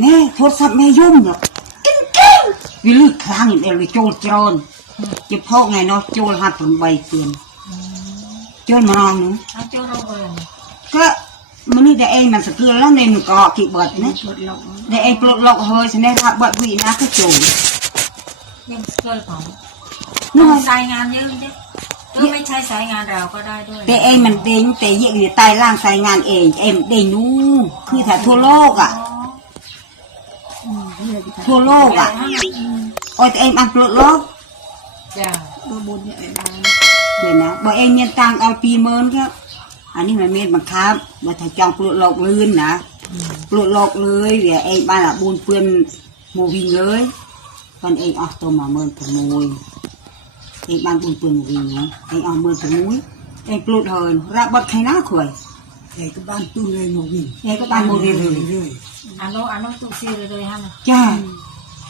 แม่โทรศัพท์แม่ยุ่งเหรอกิ้งกิ้งวิลึกครั้งเอลโจลจรนจะพ่อไงเนาะโจลหัดผลใบเตือนโจลมานองหนูอาจูเราเอิญก็มันนี่แต่เองมันสะเกือแล้วในมันก็กี่เบิดนะชุดลงแต่เองปลดล็อกเฮ้ยสนรับบัดวีนะก็โจลยังเกิดของนู่นสายงานเยอะดิก็ไม่ใช่สายงานเราก็ได้ด้วย แต่เองมันเด้งแต่ยังอยู่ใต้ร่างสายงานเอง เอ็มเด้งนู้คือถ้าทั่วโลกอะ ทั่วโลกอ่ะโอ้ยแต่เองมันปลดล็อก จ้า ตัวบนเนี่ยไอ้บ้าน เดี๋ยวนะบอกเองเนี่ยตังเอาปีเมินครับ อันนี้มันเม็ดบังคับมาถ้าจองปลดล็อกลื่นนะปลดล็อกเลยเดี๋ยวเองบ้านละบุญเปื้อนโมวิงเล ยตอนเองเอาตัวมาเมินขโมยเองบ้านบุญเปื้อนโมวิงนะเองเอาเมินขโมยเองปลดเฮินรับบัดใครหน้าข่อยไอ้ก็บ้านตู้เลยมาวิ่งเองก็บ้านโมเดลเลยเรื่อยอันโนอันโนตุกซีเลยเลยฮะจ้า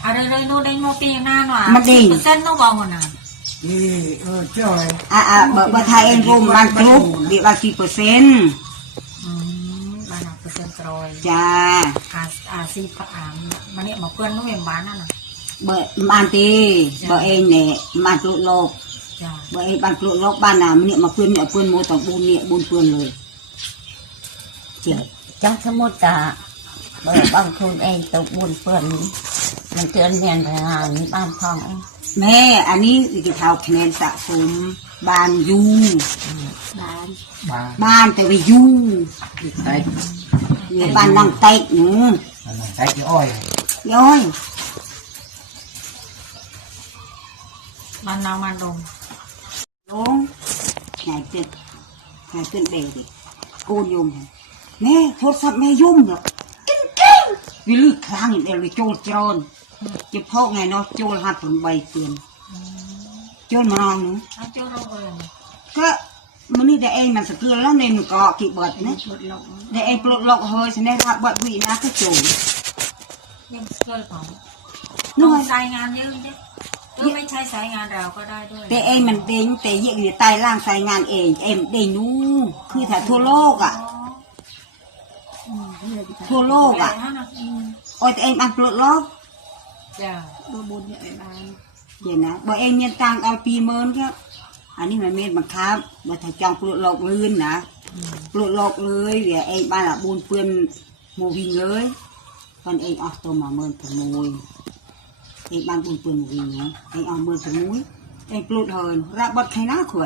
อันเลยเลยโนได้โนปีหน้าหน่อยมันดิ่งเส้นโนบอกหมดนะๆนี่เออจ้อยอ่าอ่าเบอร์เบอร์ไทยเองรุมมันกรุ๊ปเดียวละสี่เปอร์เซ็นต์อืมบ้านเราเปอร์เซ็นต์ตรอยจ้าอาอาซีปะอามมันเนี่ยมาเพื่อนนู้นเองบ้านนั่นน่ะเบอร์มันตีเบอร์เองเนี่ยมันปลดล็อกจ้าเบอร์เองบ้านปลดล็อกบ้านน่ะมันเนี่ยมาเปื้อนเนี่ยเปื้อนโมต้องบุญเนี่ยบุญเปื้อนเลยเจ้าจังสมมุติจะเบิกบางคนเองตกบุญเปื่อนมันเตือนเรียนไปงานนี้บ้านทองเองแม่ อันนี้คือเท่าคะแนนสะสมบ้านอยูบ้านบ้านบ้านแต่ว่าอยูใช้เนี่ยบ้านนั่งเต็กหนูใช้กี่อ้อยย้อยบ้านเรามันดงลงไหนเกิดไหนเกิดเบดิโกนยม แม่โทรศัพท์แม่ยุ่งเหรอกิ้งกิ้งวิลึกครั้งเอลโจลจรนจะพ่อไงเนาะโจลหัดผลใบเตือนโจลมานองหนูอาจูเราเอิญก็มันนี่แต่เองมันสะเกือแล้วในมันก็กี่เบิดนะชุดลงแต่เองปลดล็อกเฮ้ยสนรับบัดวีนะก็โจลยังเกิดของนู่นสายงานเยอะดิก็ไม่ใช่สายงานเราก็ได้ด้วย แต่เองมันเด้งแต่ยังอยู่ใต้ร่างสายงานเอง เอ็มเด้งนู้คือถ้าทั่วโลกอะ ทั่วโลกอ่ะ ฮะนะอืม โอ้ยแต่เองมันปลดล็อก จ้า ตัวบนเนี่ยไอ้บ้าน เดี๋ยวนะบอกเองเนี่ยตังเอาปีเมินครับ อันนี้มันเม็ดบังคับมาถ้าจองปลดล็อกลื่นนะปลดล็อกเลยเดี๋ยวเองบ้านละบุญเปื้อนโมวิงเลยตอ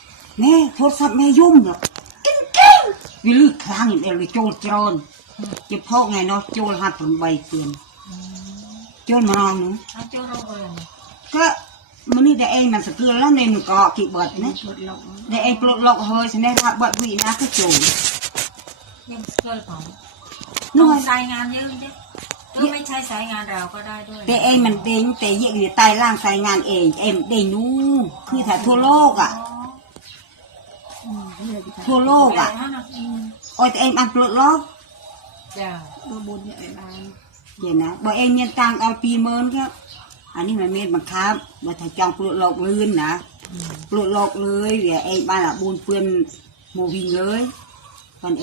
แม่โทรศัพท์แม่ยุ่งเหรอกิ้งกิ้งวิลึกครั้งเอลโจลจรนจะพ่อไงเนาะโจลหัดผลใบเตือนโจลมานองหนูอาจูเราเอิญก็มันนี่แต่เองมันสะเกือแล้วในมันก็กี่เบิดนะชุดลงแต่เองปลดล็อกเฮ้ยสนรับบัดวีนะก็โจลยังเกิดของนู่นสายงานเยอะดิก็ไม่ใช่สายงานเราก็ได้ด้วย แต่เองมันเด้งแต่ยังอยู่ใต้ร่างสายงานเอง เอ็มเด้งนู้คือถ้าทั่วโลกอะ ทั่วโลกอ่ะ ฮะนะอืม โอ้ยแต่เองมันปลดล็อก จ้า ตัวบนเนี่ยไอ้บ้าน เดี๋ยวนะบอกเองเนี่ยตังเอาปีเมินครับ อันนี้มันเม็ดบังคับมาถ้าจองปลดล็อกลื่นนะปลดล็อกเลยเดี๋ยวเองบ้านละบุญเปื้อนโมวิงเลยตอนเ